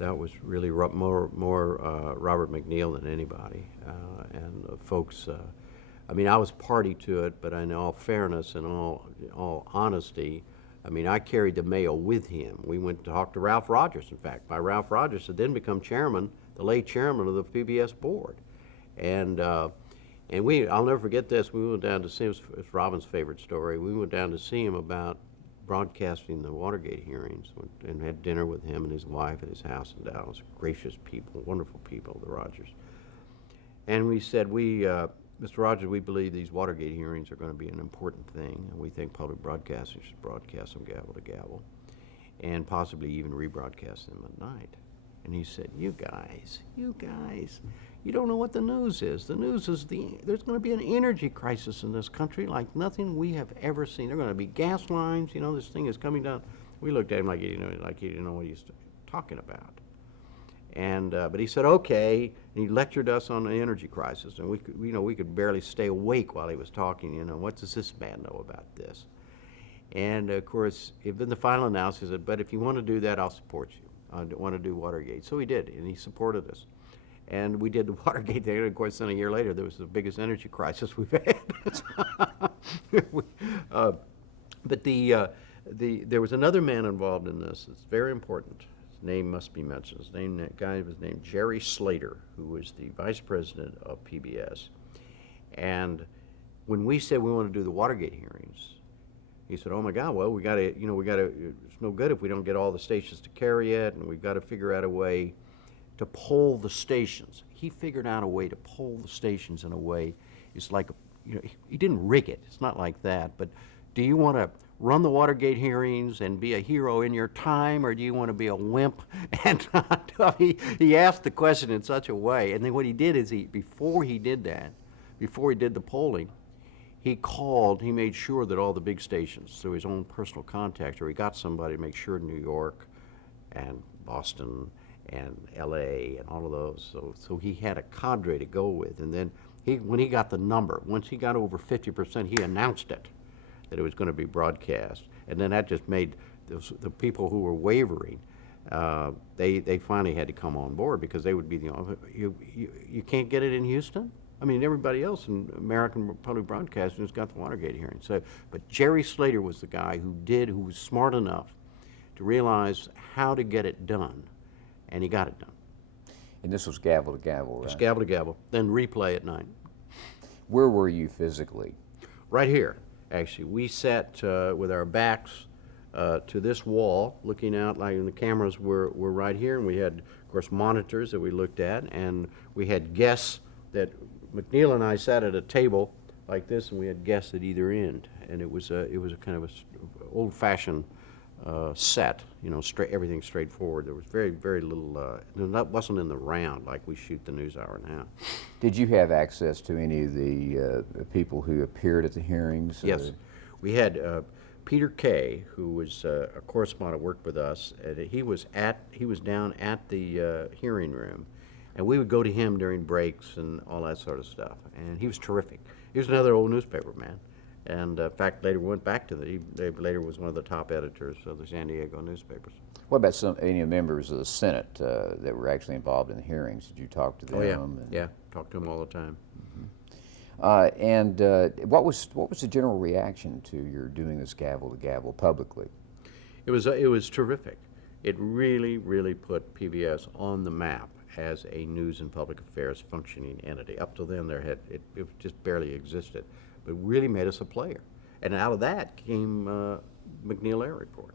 was really more Robert McNeil than anybody, and folks. I mean, I was party to it, but in all fairness and all honesty, I mean, I carried the mail with him. We went to talk to Ralph Rogers. In fact, by Ralph Rogers had then become chairman, the late chairman of the PBS board, and I'll never forget this. We went down to see him. It's Robin's favorite story. We went down to see him about broadcasting the Watergate hearings and had dinner with him and his wife at his house in Dallas. Gracious people, wonderful people, the Rogers. And we said, Mr. Rogers, we believe these Watergate hearings are going to be an important thing, and we think public broadcasting should broadcast them gavel to gavel, and possibly even rebroadcast them at night. And he said, you guys, you don't know what the news is. The news is there's going to be an energy crisis in this country like nothing we have ever seen. There are going to be gas lines. You know, this thing is coming down. We looked at him like he didn't know what he was talking about. And but he said, okay, and he lectured us on the energy crisis, and we could barely stay awake while he was talking. You know, what does this man know about this? And of course, in the final analysis, he said, but if you want to do that, I'll support you. I want to do Watergate. So he did, and he supported us. And we did the Watergate thing, and of course, then a year later, there was the biggest energy crisis we've had. But there was another man involved in this. It's very important. His name must be mentioned. That guy was named Jerry Slater, who was the vice president of PBS. And when we said we want to do the Watergate hearings, he said, "Oh my God! Well, we got to. It's no good if we don't get all the stations to carry it, and we've got to figure out a way to poll the stations." He figured out a way to poll the stations in a way. It's like, he didn't rig it. It's not like that. But do you want to run the Watergate hearings and be a hero in your time, or do you want to be a wimp? And he asked the question in such a way. And then what he did is before he did the polling, he made sure that all the big stations, through his own personal contacts, or he got somebody to make sure New York and Boston and LA and all of those. So he had a cadre to go with. And then when he got the number, once he got over 50%, he announced it, that it was going to be broadcast. And then that just made the people who were wavering, they finally had to come on board, because they would be you can't get it in Houston? I mean, everybody else in American public broadcasting has got the Watergate hearing. But Jerry Slater was the guy who was smart enough to realize how to get it done, and he got it done. And this was gavel to gavel, right? It's gavel to gavel, then replay at night. Where were you physically? Right here, actually. We sat with our backs to this wall, looking out, and the cameras were right here, and we had, of course, monitors that we looked at, and we had guests that McNeil and I sat at a table like this, and we had guests at either end, and it was a kind of a old-fashioned set, everything straightforward. There was very, very little. That wasn't in the round like we shoot the NewsHour now. Did you have access to any of the people who appeared at the hearings? Yes, we had Peter Kay, who was a correspondent, worked with us. And he was down at the hearing room. And we would go to him during breaks and all that sort of stuff. And he was terrific. He was another old newspaper man. And in fact, later went back to he later was one of the top editors of the San Diego newspapers. What about any members of the Senate that were actually involved in the hearings? Did you talk to them? Oh, yeah, talked to them all the time. Mm-hmm. What was the general reaction to your doing this gavel to gavel publicly? It was terrific. It really, really put PBS on the map as a news and public affairs functioning entity. Up till then, it just barely existed, but really made us a player. And out of that came McNeil-Lehrer report.